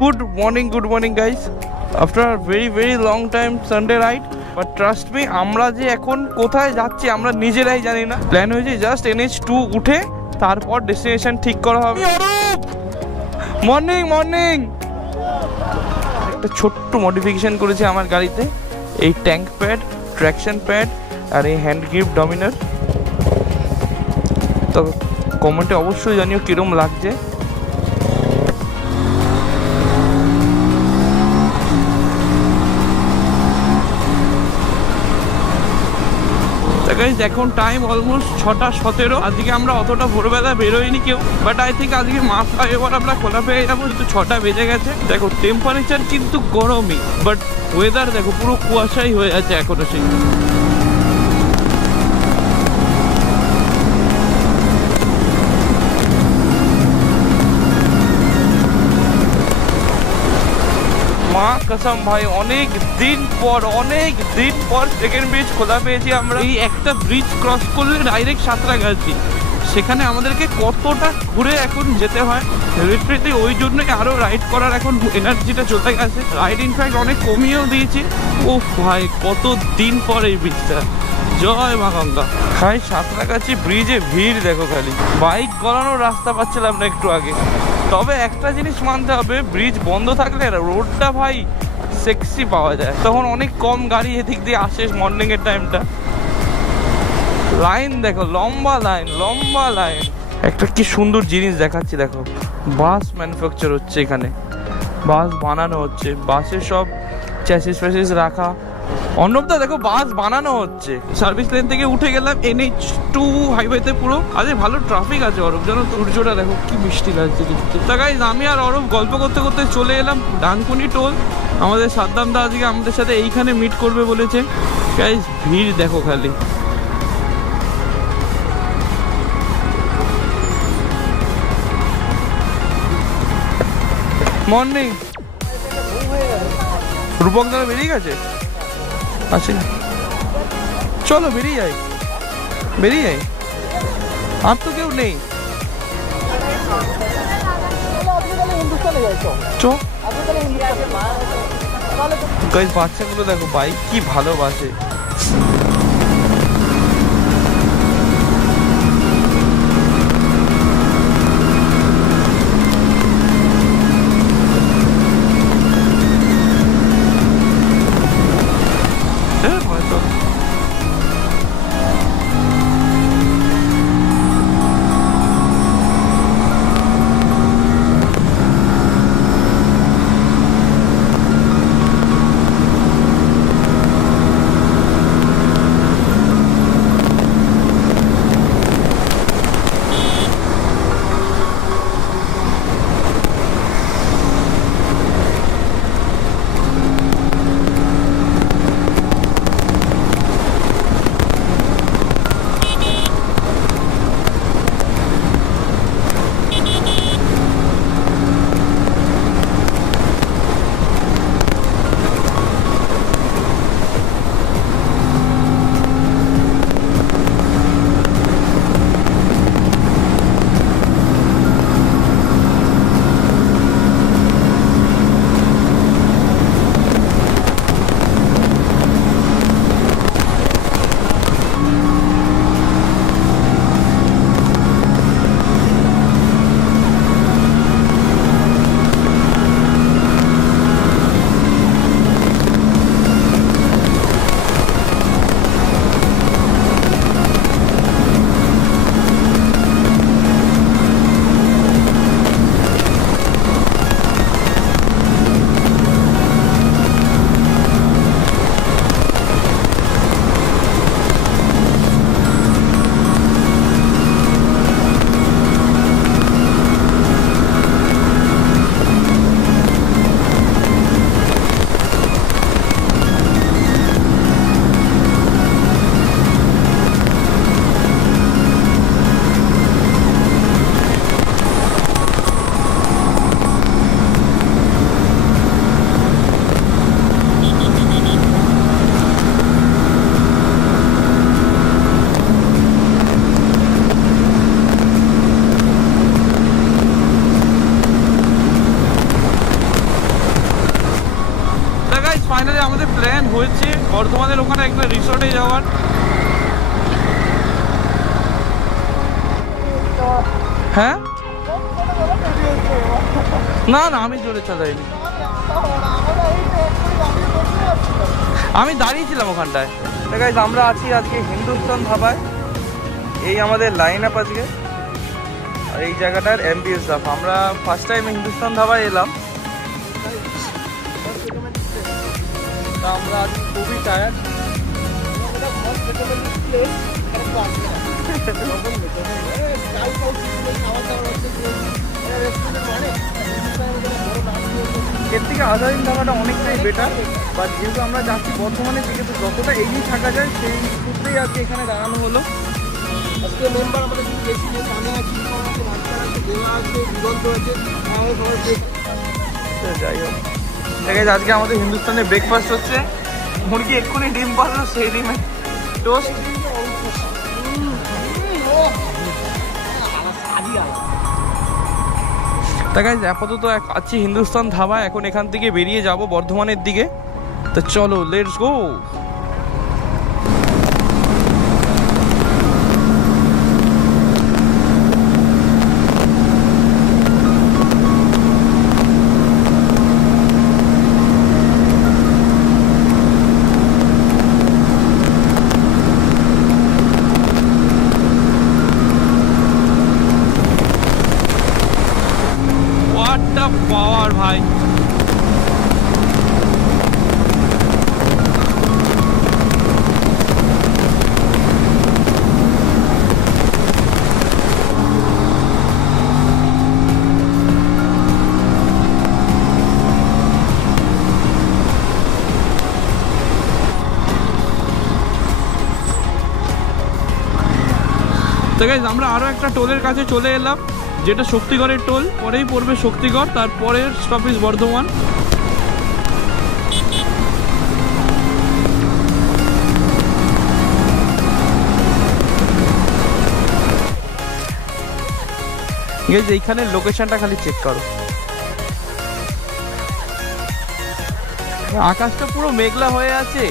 Good morning guys. After a very long time Sunday ride, but trust me, আমরা যে এখন কোথায় যাচ্ছি আমরা নিজেরাই জানি না। প্ল্যান হয়েছে জাস্ট NH2 উঠে তারপর ডেস্টিনেশন ঠিক করা হবে। মর্নিং একটা ছোট্ট মডিফিকেশন করেছি আমার গাড়িতে, এই ট্যাঙ্ক প্যাড, ট্র্যাকশন প্যাড আর এই হ্যান্ড গ্রিপ ডমিনার। তো কমেন্টে অবশ্যই জানিও কিরম লাগছে। এখন টাইম অলমোস্ট 6:17। আজকে আমরা অতটা ভোরবেলা বেরোয়নি কেউ, বাট আই থিঙ্ক আজকে মা ফ্লাইওভার আমরা খোলা পেয়ে যাবো। কিন্তু 6টা বেজে গেছে। দেখো টেম্পারেচার কিন্তু গরমই, বাট ওয়েদার দেখো পুরো কুয়াশাই হয়ে আছে এখনো। সেই মা কসম ভাই, অনেক দিন পর সেকেন্ড ব্রিজ খোলা পেয়েছি আমরা। এই একটা ব্রিজ ক্রস করলে ডাইরেক্ট সাঁতরাগাছি। সেখানে আমাদেরকে কতটা ঘুরে এখন যেতে হয়, লিটারেলি ওই জন্যই আরও রাইড করার এখন এনার্জিটা চলে গেছে। রাইড ইনফ্যাক্ট অনেক কমিয়েও দিয়েছি। ও ভাই, কত দিন পর এই ব্রিজটা। জয় মা গঙ্গা। ভাই সাঁতরাগাছি ব্রিজে ভিড় দেখো খালি, বাইক গলানোর রাস্তা পাচ্ছিলাম না একটু আগে। তবে একটা জিনিস মানতে হবে, ব্রিজ বন্ধ থাকলে রোডটা ভাই সেক্সি পাওয়া যায়। তখন অনেক কম গাড়ি এদিক দিয়ে আসে মর্নিং এর টাইমটা। লাইন দেখো, লম্বা লাইন। একটা কি সুন্দর জিনিস দেখাচ্ছি দেখো, বাস ম্যানুফ্যাকচার হচ্ছে এখানে, বাস বানানো হচ্ছে। বাসের সব চ্যাসিস ফ্যাসিস রাখা। অর্ণবদা দেখো, বাস বানানো হচ্ছে। সার্ভিস লেন থেকে উঠে গেলাম NH2 হাইওয়েতে পুরো। আজকে ভালো ট্রাফিক আছে অরূপ, জানো সূর্যটা দেখো কি মিষ্টি লাগছে দেখতে। তা গাইস, আমি আর অরূপ গল্প করতে করতে চলে এলাম ডানকুনি টোল। আমাদের সাদ্দাম দা আজকে আমাদের সাথে এইখানে মিট করবে বলেছে। গাইস ভিড় দেখো খালি। মর্নিং। রূপক দাদা বেরিয়ে গেছে। আচ্ছা চলো বেরিয়ে যাই। আর তো কেউ নেই। বাচ্চাগুলো দেখো বাইক কি ভালোবাসে। ফাইনালি আমাদের প্ল্যান হয়েছে বর্ধমানের ওখানে একটা রিসর্টে যাওয়ার। হ্যাঁ না না আমি জোরে চালাইনি, আমি দাঁড়িয়েছিলাম ওখানটায়। গাইস আমরা আছি আজকে হিন্দুস্তান ধাবায়, এই আমাদের লাইন আপ আজকে। আর এই জায়গাটার অ্যাম্বিয়েন্স দেখো, আমরা ফার্স্ট টাইম হিন্দুস্তান ধাবায় এলাম। তা আমরা আজকে খুবই টায়ার্ড। এর থেকে আদারিন ধাবাটা অনেকটাই বেটার, বাট যেহেতু আমরা যাচ্ছি বর্ধমানের দিকে, তো যতটা এগিয়ে থাকা যায় সেই সূত্রেই আজকে এখানে দাঁড়ানো হলো। আজকে মেম্বার আমাদের কিছু বেশি নেই, আমি আছি, মাস্টার আছে, দেওয়া আছে, দিগন্ত আছে, যাই হোক ঠিক আছে। আজকে আমাদের হিন্দুস্তানে ব্রেকফাস্ট হচ্ছে, মুরগি এক্ষুনি ডিম পারলো, সেই ডিমে টোস্ট। তা গাইজ আপাতত আছি হিন্দুস্তান ধাবা, এখন এখান থেকে বেরিয়ে যাব বর্ধমানের দিকে। তো চলো লেটস গো। পাওয়ার ভাই, তো গাইজ আমরা আরো একটা টোলের কাছে চলে এলাম, যেটা শক্তিগড়ের টোল। পরেই পড়বে শক্তিগড়, তারপরের স্টপেজ বর্ধমান। এইখানে লোকেশনটা খালি চেক করো, আকাশটা পুরো মেঘলা হয়ে আছে।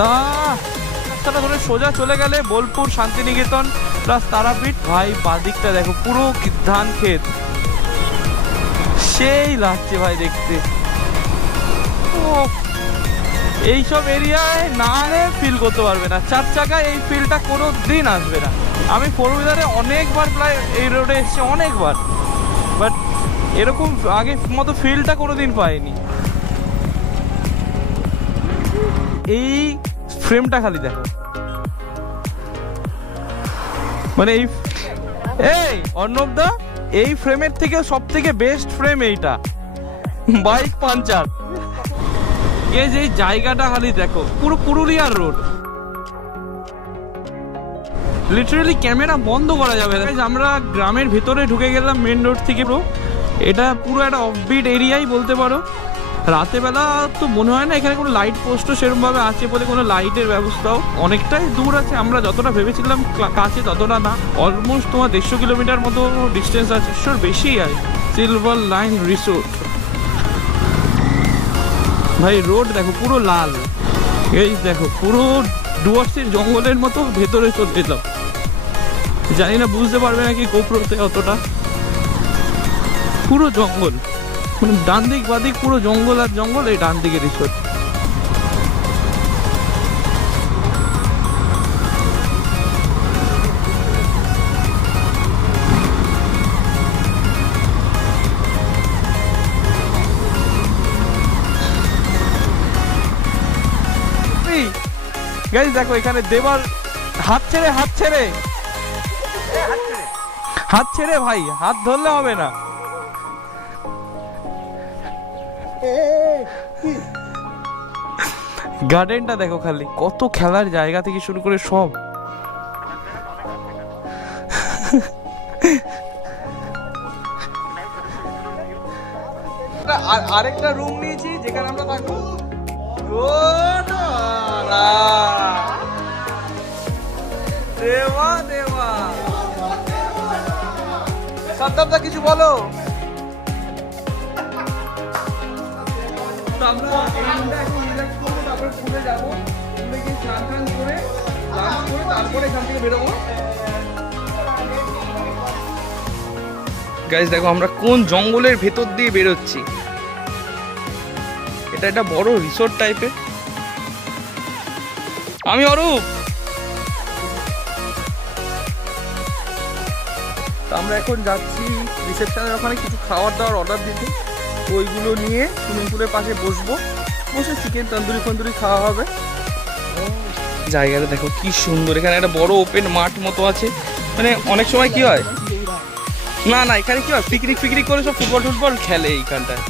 রাস্তাটা ধরে সোজা চলে গেলে বোলপুর, শান্তিনিকেতন প্লাস তারাপীঠ। ভাই বাদিকটা দেখো, পুরো ধান ক্ষেত, সেই লাগছে ভাই দেখতে। ও এইসব এরিয়ায় না ফিল করতে পারবে না, চার চাকায় এই ফিলটা কোনো দিন আসবে না। আমি ফোর হুইলারে অনেকবার প্রায় এই রোডে এসেছি, অনেকবার, বাট এরকম আগে মতো ফিলটা কোনোদিন পাইনি। এই ফ্রেমটা খালি দেখো, মানে এই অর্ণবদা, এই ফ্রেমের থেকে সব থেকে বেস্ট ফ্রেম এইটা, বাইক পাঞ্চার। এই যে জায়গাটা খালি দেখো, পুরো পুরুলিয়ার রোড, লিটারালি ক্যামেরা বন্ধ করা যাবে না। আমরা গ্রামের ভিতরে ঢুকে গেলাম মেন রোড থেকে। এটা পুরো একটা অফবিট এরিয়াই বলতে পারো। রাতে বেলা তো মনে হয় না এখানে কোনো লাইট পোস্টও সেরকম ভাবে আছে বলে, কোনো লাইটের ব্যবস্থাও অনেকটাই দূর আছে। আমরা যতটা ভেবেছিলাম কাছে ততটা না, অলমোস্ট তোমার 150 কিলোমিটার মতো ডিস্টেন্স আছে, শিওর বেশি আছে। সিলভার লাইন রিসোর্ট, ভাই রোড দেখো পুরো লাল। এই দেখো পুরো ডুয়ার্সের জঙ্গলের মতো ভেতরে চলে এলাম। জানি না বুঝতে পারবে নাকি গোপ্রোতে, অতটা পুরো জঙ্গল, মানে ডান দিক বাদিক পুরো জঙ্গল আর জঙ্গল। এই ডান দিকে রিসোর্ট। গাইস দেখো এখানে দেবার হাত ছেড়ে ভাই, হাত ধরলে হবে না। গার্ডেনটা দেখো খালি, কত খেলার জায়গা থেকে শুরু করে সব। আরেকটা রুম নিয়েছি যেখানে আমরা থাকবো। দেওয়া দেওয়া সাদ্দামদা কিছু বলো। আমরা এই রুমটা এখন রিল্যাক্স করবো, তারপরে পুলে যাবো, পুলে গিয়ে স্নান টান করে লাঞ্চ করে তারপরে এখান থেকে বেরোবো। গাইস দেখো আমরা কোন জঙ্গলের ভেতর দিয়ে বেরোচ্ছি। এটা একটা বড় রিসোর্ট টাইপের। আমি অরূপ। আমরা এখন যাচ্ছি রিসেপশনের ওখানে কিছু খাবার দাওয়ার অর্ডার দিতে, ওইগুলো নিয়ে সুইমিং পুলের পাশে বসবো, বসে চিকেন তন্দুরি ফন্দুরি খাওয়া হবে। জায়গাটা দেখো কি সুন্দর, এখানে একটা বড় ওপেন মাঠ মতো আছে। মানে অনেক সময় কি হয়, না না এখানে কি হয়, পিকনিক ফিকনিক করে সব ফুটবল টুটবল খেলে এইখানটায়।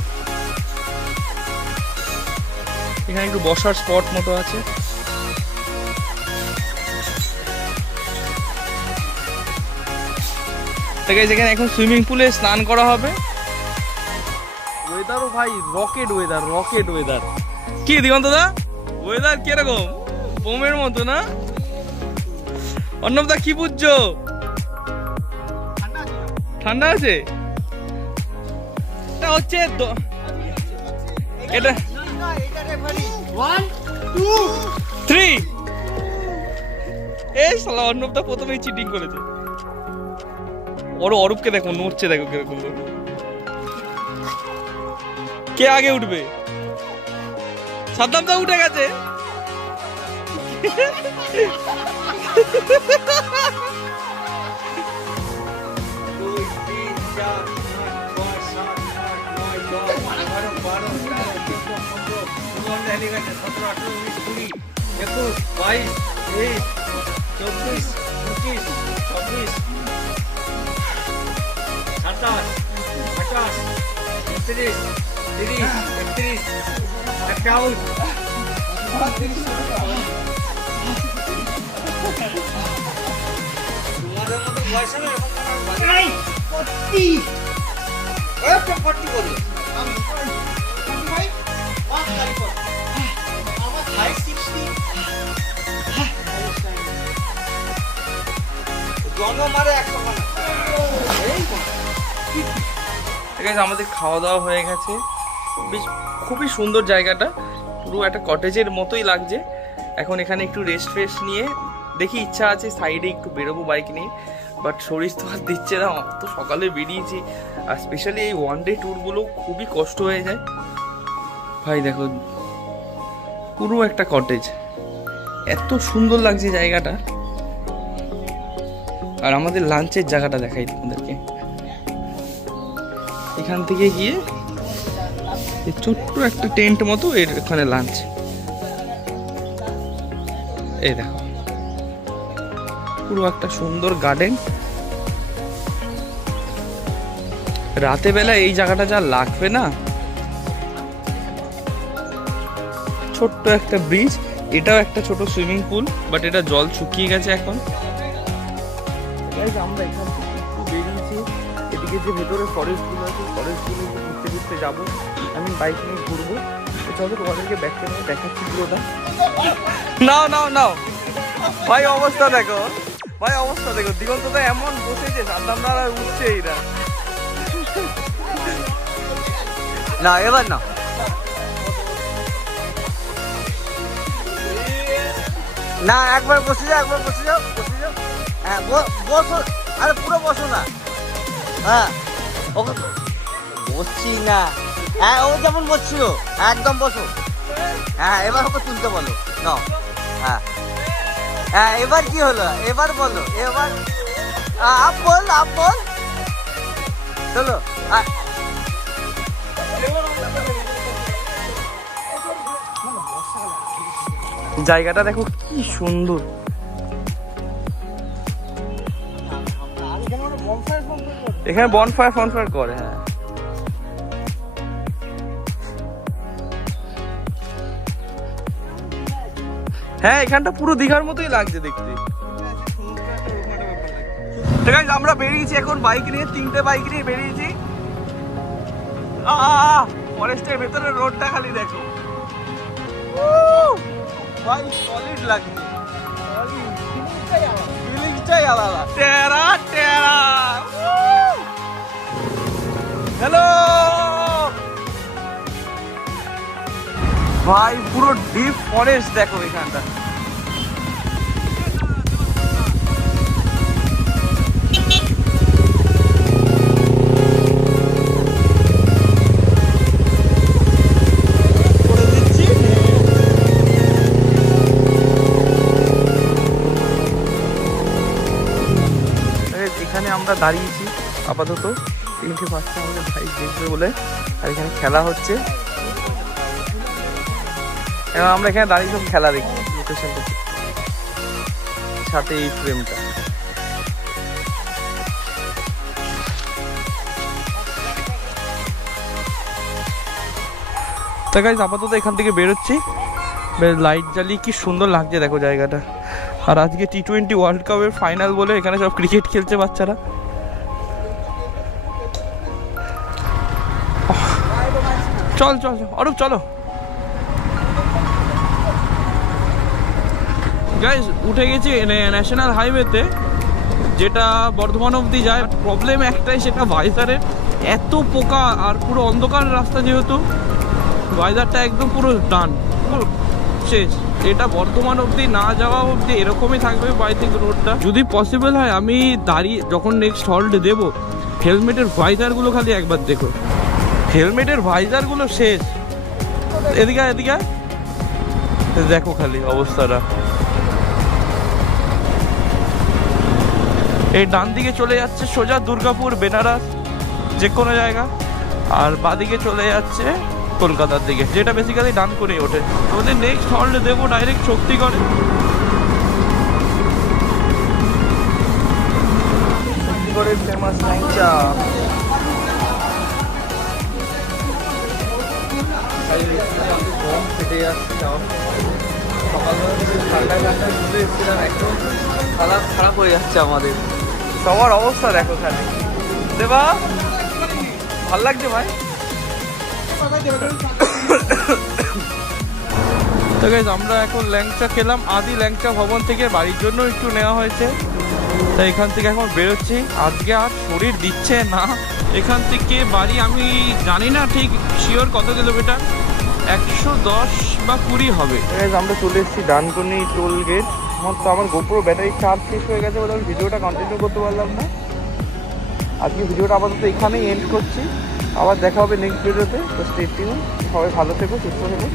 এখানে একটু বসার স্পট মতো আছে। যেখানে এখন সুইমিং পুলে স্নান করা হবে। ওয়েদারও ভাই রকেট ওয়েদার, রকেট ওয়েদার। কি দিগন্ত দা ওয়েদার কিরকম? বোমের মতো না? অর্ণব দা কি বুঝছো? ঠান্ডা আছে? এটা হচ্ছে এটা 1 2 3। এই শালা অর্ণব দা প্রথমেই চিটিং করেছে। অরূপকে দেখো নড়ছে, দেখো কিরকম। কে আগে উঠবে? সাদ্দাম দা উঠে গেছে। আমাদের খাওয়া দাওয়া হয়ে গেছে। বেশ খুবই সুন্দর জায়গাটা, পুরো একটা কটেজের মতোই লাগছে। এখন এখানে একটু রেস্ট ফেস্ট নিয়ে দেখি, ইচ্ছা আছে সাইডে একটু বেরোবো বাইক নিয়ে, বাট শরীর তো আর দিচ্ছে না। অত সকালে বেরিয়েছি, আর স্পেশালি এই ওয়ান ডে ট্যুরগুলো খুবই কষ্ট হয়ে যায় ভাই। দেখো পুরো একটা কটেজ, এত সুন্দর লাগছে জায়গাটা। আর আমাদের লাঞ্চের জায়গাটা দেখাই তোমাদেরকে। এখান থেকে গিয়ে ছোট্ট একটা টেন্ট মতো, এর এখানে লাঞ্চ। এই দেখো পুরো একটা সুন্দর গার্ডেন। রাতে বেলা এই জায়গাটা যা লাগবে না। ছোট্ট একটা ব্রিজ, এটাও একটা ছোট সুইমিং পুল, বাট এটা জল শুকিয়ে গেছে এখন। আমরা এখান থেকে একটু বেরিয়েছি, এদিকে যে ভেতরে ফরেস্টগুলো আছে, ফরেস্টগুলো ঘুরতে ঘুরতে যাবো। আমি বাইক নিয়ে ঘুরবো। চলো তোমাদেরকে ব্যাক ক্যামেরা দেখাচ্ছি পুরোটা। নাও নাও নাও ভাই, অবস্থা দেখো ভাই, অবস্থা দেখো। দিগন্ত তো এমন বসেছে, সাদ্দামরা উঠছে এরা। না এবার না, না একবার বসে যাও, একবার বসে যাও, বসে যাও। হ্যাঁ বসো, আরে পুরো বসো না। হ্যাঁ ওকে বসছি না, হ্যাঁ ও যেমন বসছিল একদম বসো। হ্যাঁ এবার ওকে তুলতে বলো। নাও হ্যাঁ হ্যাঁ, এবার কি হলো এবার বলো, এবার আপ বল, আপ বল, চলো। জায়গাটা দেখো কি সুন্দর। এখানে বনফায়ার করে। হ্যাঁ হ্যাঁ, এখানটা পুরো দীঘার মতোই লাগছে দেখতে। ঠিক আছে, আমরা বেরিয়েছি এখন বাইক নিয়ে, 3টে বাইক নিয়ে বেরিয়েছি। ফরেস্টের ভেতরে রোডটা খালি দেখো ভাই, সলিড লাগছে, ফিলিংসটাই আলাদা। টেরা টেরা। হ্যালো ভাই পুরো ডিপ ফরেস্ট দেখো এখানটা। এখানে আমরা দাঁড়িয়েছি আপাতত 3:05 আমাদের ভাই দেখবে বলে, আর এখানে খেলা হচ্ছে। এবং আমরা এখানে দাঁড়িয়ে সব খেলা দেখি লোকেশনটা সাথে এই ফ্রেমটা। তো গাইস আপাতত এখান থেকে বেরোচ্ছি, বেশ লাইট জ্বালিয়ে কি সুন্দর লাগছে দেখো জায়গাটা। আর আজকে T20 ওয়ার্ল্ড কাপের ফাইনাল বলে এখানে সব ক্রিকেট খেলছে বাচ্চারা। চল চল অরূপ চলো। গাইস উঠে গেছি ন্যাশনাল হাইওয়েতে, যেটা বর্ধমান অবধি যায়। প্রবলেম একটাই, সেটা ভাইজারের এত পোকা আর পুরো অন্ধকার রাস্তা, যেহেতু ভাইজারটা একদম পুরো ডান পুরো শেষ। এটা বর্ধমান অবধি না যাওয়া অবধি এরকমই থাকবে বাই থিঙ্ক রোডটা। যদি পসিবল হয় আমি দাঁড়িয়ে যখন নেক্সট হল্ট দেবো, হেলমেটের ভাইজারগুলো খালি একবার দেখো, হেলমেটের ভাইজারগুলো শেষ। এদিকে এদিকে দেখো খালি অবস্থাটা। এই ডান দিকে চলে যাচ্ছে সোজা দুর্গাপুর, বেনারস, যে কোনো জায়গা, আর বাদিকে চলে যাচ্ছে কলকাতার দিকে, যেটা বেসিক্যালি ডান করেই ওঠে। আমাদের নেক্সট হল্ট দেবো ডাইরেক্ট শক্তিগড়ে। শক্তিগড়ের ফেমাস ল্যাংচা, গম ফেটে যাচ্ছে। সকালবেলা থেকে ঠান্ডা ঠান্ডা ঘুরে এসেছিলাম, একদম খারাপ হয়ে যাচ্ছে আমাদের সবার অবস্থা দেখো খালি। দেবা ভাল লাগছে ভাই। তো গাইস আমরা এখন ল্যাংচা খেলাম আদি ল্যাংচা ভবন থেকে, বাড়ির জন্য একটু নেওয়া হয়েছে। তাই এখান থেকে এখন বেরোচ্ছি। আজকে আর শরীর দিচ্ছে না। এখান থেকে বাড়ি আমি জানি না ঠিক শিওর কত কিলোমিটার, 110 বা 20 হবে। আমরা চলে এসেছি ডানকুনি টোল গেট। তো আমার গোপ্রো ব্যাটারি চার্জ শেষ হয়ে গেছে বলে আমি ভিডিওটা কন্টিনিউ করতে পারলাম না। আজকে ভিডিওটা আপাতত এখানেই এন্ড করছি, আবার দেখা হবে নেক্সট ভিডিওতে। তো স্টে টিউন, সবাই ভালো থেকো, সুস্থ থেকো।